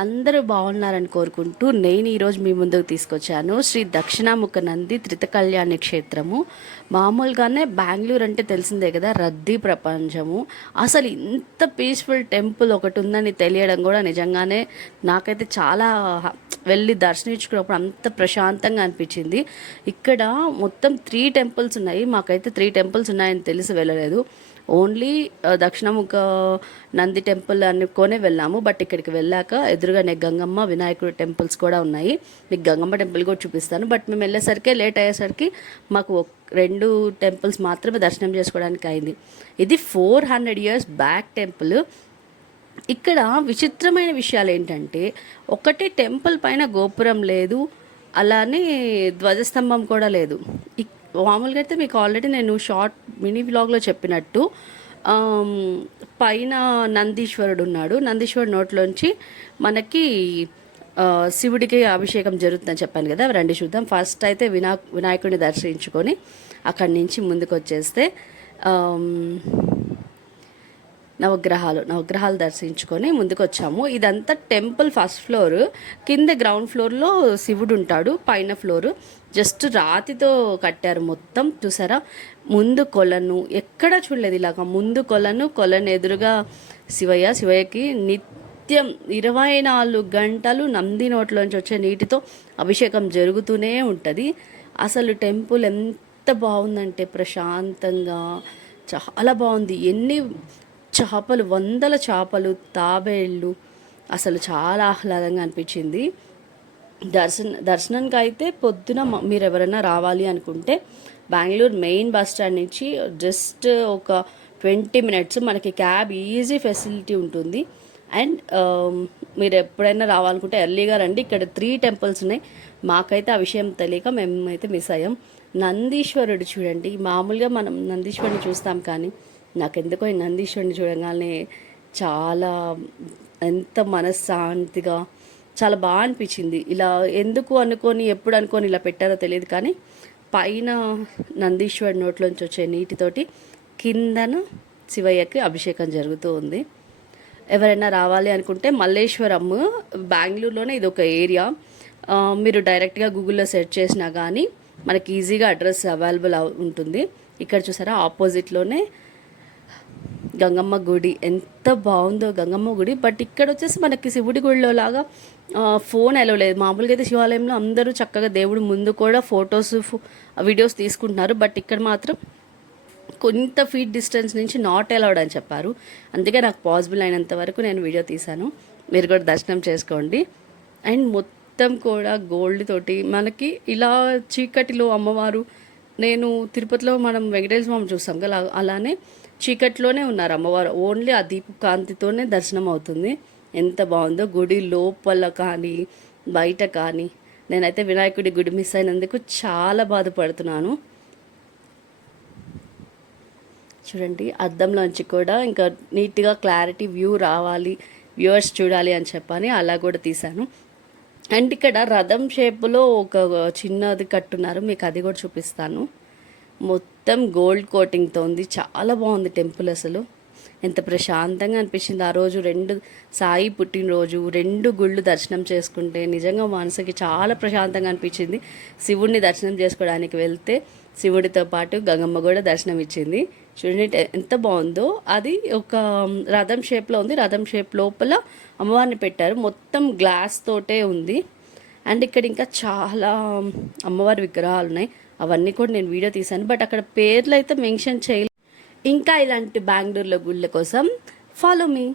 అందరూ బాగున్నారని కోరుకుంటూ నేను ఈరోజు మీ ముందుకు తీసుకొచ్చాను శ్రీ దక్షిణాముఖ నంది త్రితకళ్యాణి క్షేత్రము. మామూలుగానే బెంగళూరు అంటే తెలిసిందే కదా, రద్దీ ప్రపంచము. అసలు ఇంత పీస్ఫుల్ టెంపుల్ ఒకటి ఉందని తెలియడం కూడా నిజంగానే నాకైతే చాలా వెళ్ళి దర్శనించుకున్నప్పుడు అంత ప్రశాంతంగా అనిపించింది. ఇక్కడ మొత్తం 3 టెంపుల్స్ ఉన్నాయి. మాకైతే 3 టెంపుల్స్ ఉన్నాయని తెలిసి వెళ్ళలేదు. ఓన్లీ దక్షిణముఖ నంది టెంపుల్ అనుకోనే వెళ్ళాము. బట్ ఇక్కడికి వెళ్ళాక ఎదురుగానే గంగమ్మ వినాయకుడు టెంపుల్స్ కూడా ఉన్నాయి. మీకు గంగమ్మ టెంపుల్ కూడా చూపిస్తాను. బట్ మేము వెళ్ళేసరికి లేట్ అయ్యేసరికి మాకు 2 టెంపుల్స్ మాత్రమే దర్శనం చేసుకోవడానికి అయింది. ఇది 400 years బ్యాక్ టెంపుల్. ఇక్కడ విచిత్రమైన విషయాలు ఏంటంటే, ఒకటి టెంపుల్ పైన గోపురం లేదు, అలానే ధ్వజస్తంభం కూడా లేదు. మామూలుగా అయితే మీకు ఆల్రెడీ నేను షార్ట్ మినీ వ్లాగ్లో చెప్పినట్టు పైన నందీశ్వరుడు ఉన్నాడు. నందీశ్వరుడు నోట్లోంచి మనకి శివుడికి అభిషేకం జరుగుతుందని చెప్పాను కదా. రండి చూద్దాం. ఫస్ట్ అయితే వినాయకుడిని దర్శించుకొని అక్కడి నుంచి ముందుకు వచ్చేస్తే నవగ్రహాలు దర్శించుకొని ముందుకు వచ్చాము. ఇదంతా టెంపుల్ ఫస్ట్ ఫ్లోర్. కింద గ్రౌండ్ ఫ్లోర్లో శివుడు ఉంటాడు. పైన ఫ్లోరు జస్ట్ రాతితో కట్టారు మొత్తం. చూసారా, ముందు కొలను ఎక్కడ చూడలేదు ఇలాగా. ముందు కొలను ఎదురుగా శివయ్యకి నిత్యం 24 గంటలు నంది నోట్లోంచి వచ్చే నీటితో అభిషేకం జరుగుతూనే ఉంటుంది. అసలు టెంపుల్ ఎంత బాగుందంటే ప్రశాంతంగా చాలా బాగుంది. ఎన్ని చేపలు, వందల చేపలు, తాబేళ్ళు, అసలు చాలా ఆహ్లాదంగా అనిపించింది. దర్శనానికి అయితే పొద్దున మీరు ఎవరైనా రావాలి అనుకుంటే బెంగళూరు మెయిన్ బస్ స్టాండ్ నుంచి జస్ట్ ఒక 20 minutes మనకి క్యాబ్ ఈజీ ఫెసిలిటీ ఉంటుంది. అండ్ మీరు ఎప్పుడైనా రావాలనుకుంటే ఎర్లీగా రండి. ఇక్కడ 3 టెంపుల్స్ ఉన్నాయి. మాకైతే ఆ విషయం తెలియక మేమైతే మిస్ అయ్యాం. నందీశ్వరుడు చూడండి. మామూలుగా మనం నందీశ్వరుని చూస్తాం, కానీ నాకెందుకో ఈ నందీశ్వరుని చూడగానే చాలా ఎంత మనశ్శాంతిగా చాలా బాగా అనిపించింది. ఇలా ఎప్పుడు అనుకొని ఇలా పెట్టారో తెలియదు, కానీ పైన నందీశ్వరుడి నోట్లోంచి వచ్చే నీటితోటి కిందన శివయ్యకి అభిషేకం జరుగుతూ ఉంది. ఎవరైనా రావాలి అనుకుంటే మల్లేశ్వరం బెంగళూరులోనే ఇది ఒక ఏరియా. మీరు డైరెక్ట్గా గూగుల్లో సెర్చ్ చేసినా కానీ మనకి ఈజీగా అడ్రస్ అవైలబుల్ ఉంటుంది. ఇక్కడ చూసారా, ఆపోజిట్లోనే గంగమ్మ గుడి. ఎంత బాగుందో గంగమ్మ గుడి. బట్ ఇక్కడ వచ్చేసి మనకి శివుడి గుడిలో లాగా ఫోన్ అలౌ లేదు. మామూలుగా అయితే శివాలయంలో అందరూ చక్కగా దేవుడి ముందు కూడా ఫొటోస్ వీడియోస్ తీసుకుంటున్నారు. బట్ ఇక్కడ మాత్రం కొంత ఫీట్ డిస్టెన్స్ నుంచి నాట్ అలౌడ్ అని చెప్పారు. అందుకే నాకు పాసిబుల్ అయినంత వరకు నేను వీడియో తీశాను. మీరు కూడా దర్శనం చేసుకోండి. అండ్ మొత్తం కూడా గోల్డ్ తోటి మనకి ఇలా చీకటిలో అమ్మవారు, నేను తిరుపతిలో మనం వెంకటేశ్వర స్వామి చూస్తాం కదా, అలానే చీకట్లోనే ఉన్నారు అమ్మవారు. ఓన్లీ ఆ దీపు కాంతితోనే దర్శనం అవుతుంది. ఎంత బాగుందో. గుడి లోపల కానీ బయట కానీ. నేనైతే వినాయకుడి గుడి మిస్ అయినందుకు చాలా బాధపడుతున్నాను. చూడండి, అద్దంలోంచి కూడా ఇంకా నీట్గా క్లారిటీ వ్యూ రావాలి, వ్యూవర్స్ చూడాలి అని చెప్పని అలా కూడా తీశాను. అండ్ ఇక్కడ రథం షేపులో ఒక చిన్నది కట్టున్నారు, మీకు అది కూడా చూపిస్తాను. మొత్తం గోల్డ్ కోటింగ్తో ఉంది. చాలా బాగుంది టెంపుల్. అసలు ఎంత ప్రశాంతంగా అనిపించింది. ఆ రోజు సాయి పుట్టినరోజు 2 గుళ్ళు దర్శనం చేసుకుంటే నిజంగా మనసుకి చాలా ప్రశాంతంగా అనిపించింది. శివుడిని దర్శనం చేసుకోవడానికి వెళ్తే శివుడితో పాటు గంగమ్మ కూడా దర్శనం ఇచ్చింది. చూడండి ఎంత బాగుందో. అది ఒక రథం షేప్లో ఉంది. రథం షేప్ లోపల అమ్మవారిని పెట్టారు. మొత్తం గ్లాస్ తోటే ఉంది. అండ్ ఇక్కడ ఇంకా చాలా అమ్మవారి విగ్రహాలు ఉన్నాయి. అవన్నీ కూడా నేను వీడియో తీశాను, బట్ అక్కడ పేర్లు అయితే మెన్షన్ చేయలేదు. ఇంకా ఇలాంటి బెంగళూరులో గుళ్ళ కోసం ఫాలో మీ.